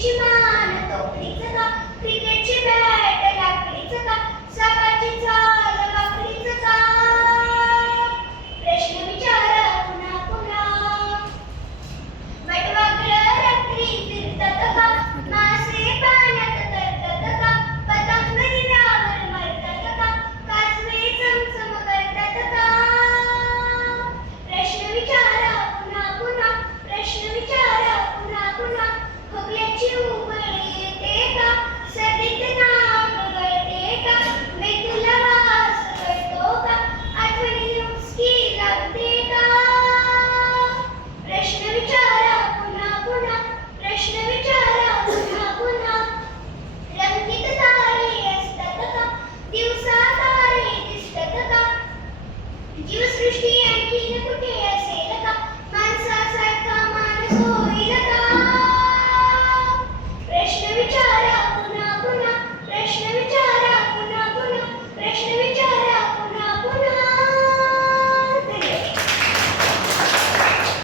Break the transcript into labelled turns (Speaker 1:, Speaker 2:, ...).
Speaker 1: Did you the cricket. जीवसृष्टी आणखी कुठे असेल का माणसासारखा माणूस होईल का प्रश्न विचार